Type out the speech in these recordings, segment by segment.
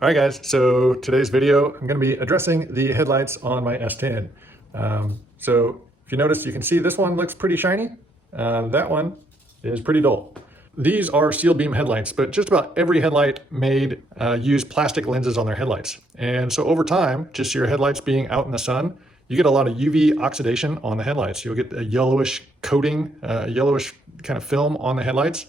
All right, guys, so today's video, I'm going to be addressing the headlights on my S10. So if you notice, you can see this one looks pretty shiny. That one is pretty dull. These are steel beam headlights, but just about every headlight made use plastic lenses on their headlights. And so over time, just your headlights being out in the sun, you get a lot of UV oxidation on the headlights. You'll get a yellowish coating, a yellowish kind of film on the headlights.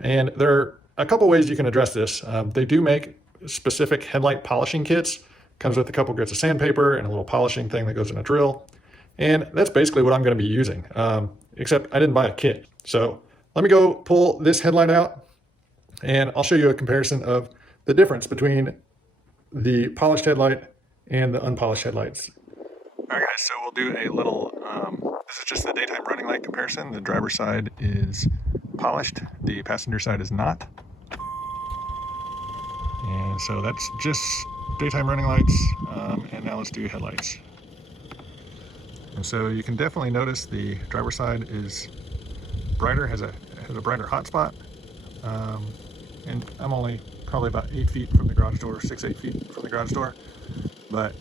And there are a couple ways you can address this. They do make specific headlight polishing kits. Comes with a couple grits of sandpaper and a little polishing thing that goes in a drill. And that's basically what I'm going to be using, except I didn't buy a kit. So let me go pull this headlight out and I'll show you a comparison of the difference between the polished headlight and the unpolished headlights. All right, guys, so we'll do a little, this is just the daytime running light comparison. The driver's side is polished, the passenger side is not. And so that's just daytime running lights, and now let's do headlights. And so you can definitely notice the driver's side is brighter, has a brighter hot spot. And I'm only probably about 8 feet from the garage door, 6-8 feet from the garage door, but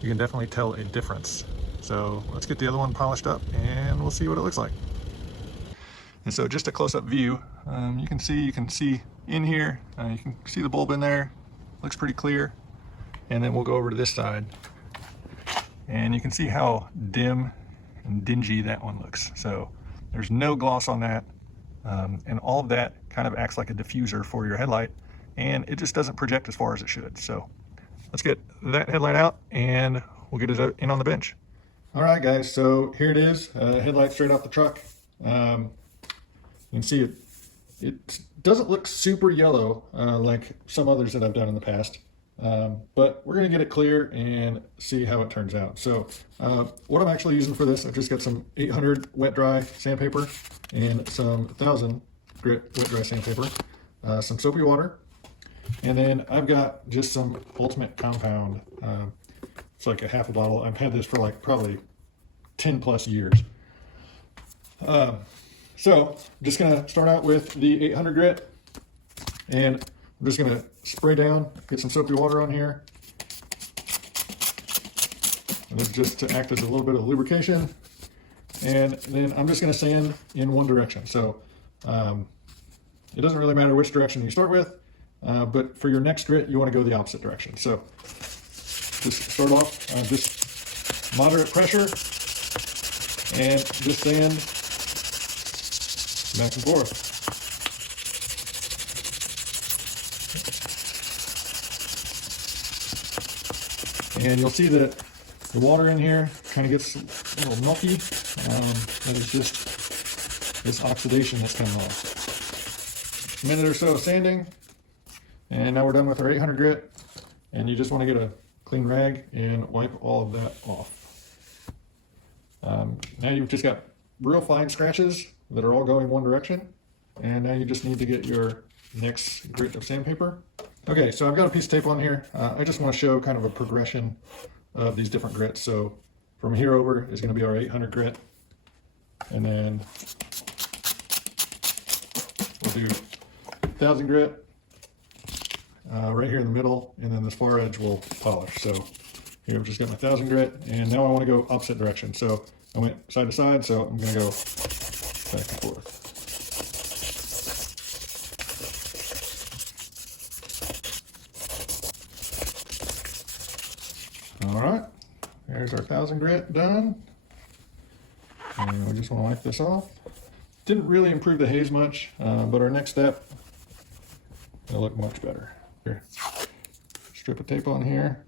you can definitely tell a difference. So let's get the other one polished up and we'll see what it looks like. And so just a close-up view, you can see in here, you can see the bulb in there, looks pretty clear. And then we'll go over to this side and you can see how dim and dingy that one looks. So there's no gloss on that, and all of that kind of acts like a diffuser for your headlight, and it just doesn't project as far as it should. So let's get that headlight out and we'll get it in on the bench. All right, guys, so here it is, headlight straight off the truck. You can see it doesn't look super yellow like some others that I've done in the past, but we're going to get it clear and see how it turns out. So what I'm actually using for this, I've just got some 800 wet dry sandpaper and some 1000 grit wet dry sandpaper, some soapy water, and then I've got just some ultimate compound. It's like a half a bottle. I've had this for like probably 10 plus years. So I'm just gonna start out with the 800 grit, and I'm just gonna spray down, get some soapy water on here. And this is just to act as a little bit of lubrication. And then I'm just gonna sand in one direction. So it doesn't really matter which direction you start with, but for your next grit, you wanna go the opposite direction. So just start off just moderate pressure and just sand back and forth. And you'll see that the water in here kind of gets a little milky. That is just this oxidation that's coming off. A minute or so of sanding, and now we're done with our 800 grit. And you just want to get a clean rag and wipe all of that off. Now you've just got real fine scratches that are all going one direction, and now you just need to get your next grit of sandpaper. Okay, so I've got a piece of tape on here. I just want to show kind of a progression of these different grits. So from here over is going to be our 800 grit, and then we'll do 1000 grit right here in the middle, and then this far edge will polish. So here I've just got my 1000 grit, and now I want to go opposite direction. So I went side to side, so I'm going to go back and forth. All right, there's our 1000 grit done. And we just want to wipe this off. Didn't really improve the haze much, but our next step will look much better. Here, strip of tape on here.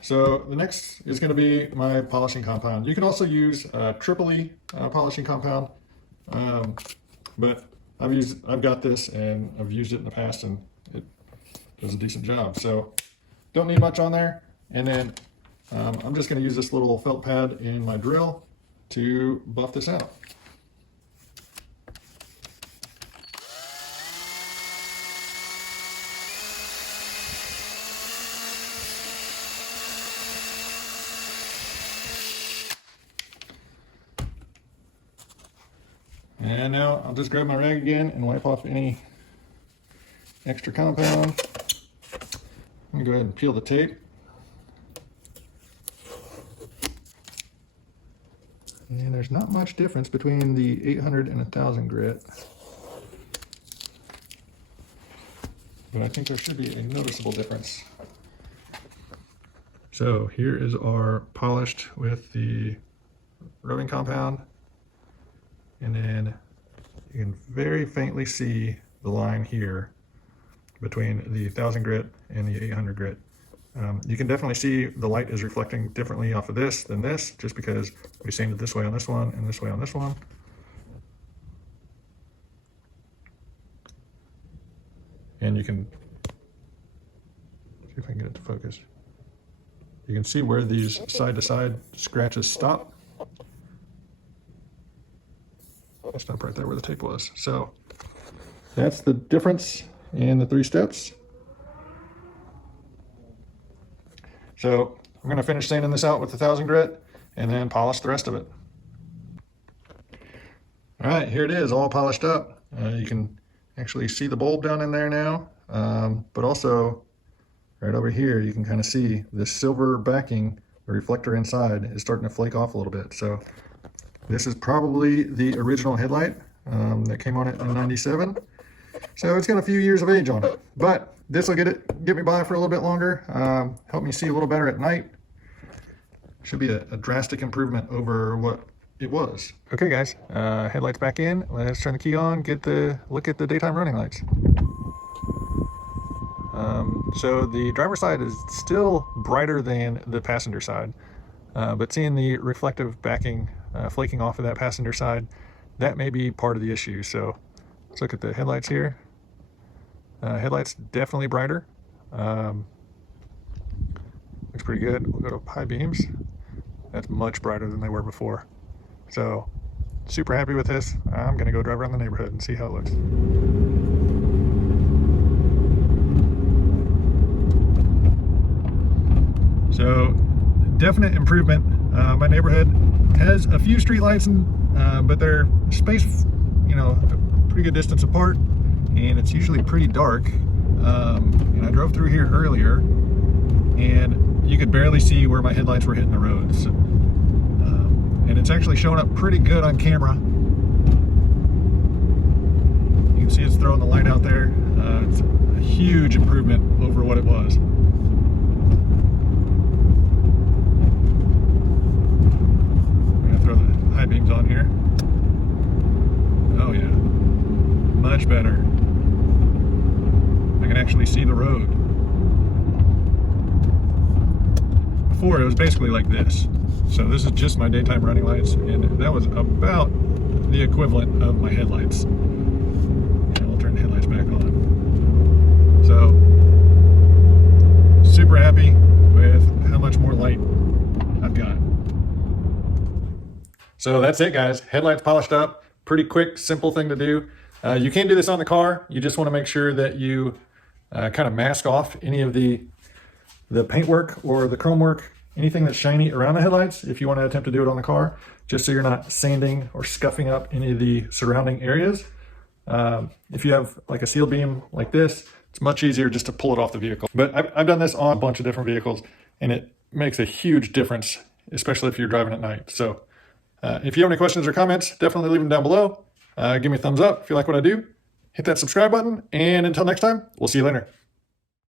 So the next is going to be my polishing compound. You can also use triple E polishing compound, but I've got this and I've used it in the past and it does a decent job. So don't need much on there. And then I'm just going to use this little felt pad in my drill to buff this out. And now I'll just grab my rag again and wipe off any extra compound. I'm gonna go ahead and peel the tape. And there's not much difference between the 800 and 1000 grit. But I think there should be a noticeable difference. So here is our polished with the rubbing compound. And then you can very faintly see the line here between the 1000 grit and the 800 grit. You can definitely see the light is reflecting differently off of this than this, just because we sanded it this way on this one and this way on this one. And you can, see if I can get it to focus. You can see where these side-to-side scratches stop. Stop right there where the tape was. So that's the difference in the 3 steps. So I'm going to finish sanding this out with the 1000 grit and then polish the rest of it. All right, here it is, all polished up. You can actually see the bulb down in there now, but also right over here you can kind of see the silver backing, the reflector inside is starting to flake off a little bit. So this is probably the original headlight that came on it in '97. So it's got a few years of age on it, but this will get me by for a little bit longer, help me see a little better at night. Should be a drastic improvement over what it was. Okay guys, headlights back in. Let's turn the key on, look at the daytime running lights. So the driver's side is still brighter than the passenger side, but seeing the reflective backing flaking off of that passenger side, that may be part of the issue. So let's look at the headlights here. Headlights definitely brighter. Looks pretty good. We'll go to high beams. That's much brighter than they were before. So super happy with this. I'm gonna go drive around the neighborhood and see how it looks. So definite improvement. My neighborhood has a few street lights, but they're spaced, a pretty good distance apart, and it's usually pretty dark. And I drove through here earlier, and you could barely see where my headlights were hitting the roads. And it's actually showing up pretty good on camera. You can see it's throwing the light out there. It's a huge improvement over what it was. I'm gonna throw the high beams on here. Oh yeah, much better. I can actually see the road. Before it was basically like this. So this is just my daytime running lights, and that was about the equivalent of my headlights. And we'll turn the headlights back on. So super happy with how much more light I've got. So that's it guys, headlights polished up, pretty quick, simple thing to do. You can do this on the car. You just want to make sure that you kind of mask off any of the paintwork or the chrome work, anything that's shiny around the headlights if you want to attempt to do it on the car, just so you're not sanding or scuffing up any of the surrounding areas. If you have like a sealed beam like this, it's much easier just to pull it off the vehicle. But I've done this on a bunch of different vehicles, and it makes a huge difference, especially if you're driving at night. So if you have any questions or comments, definitely leave them down below. Give me a thumbs up if you like what I do. Hit that subscribe button, and until next time, we'll see you later.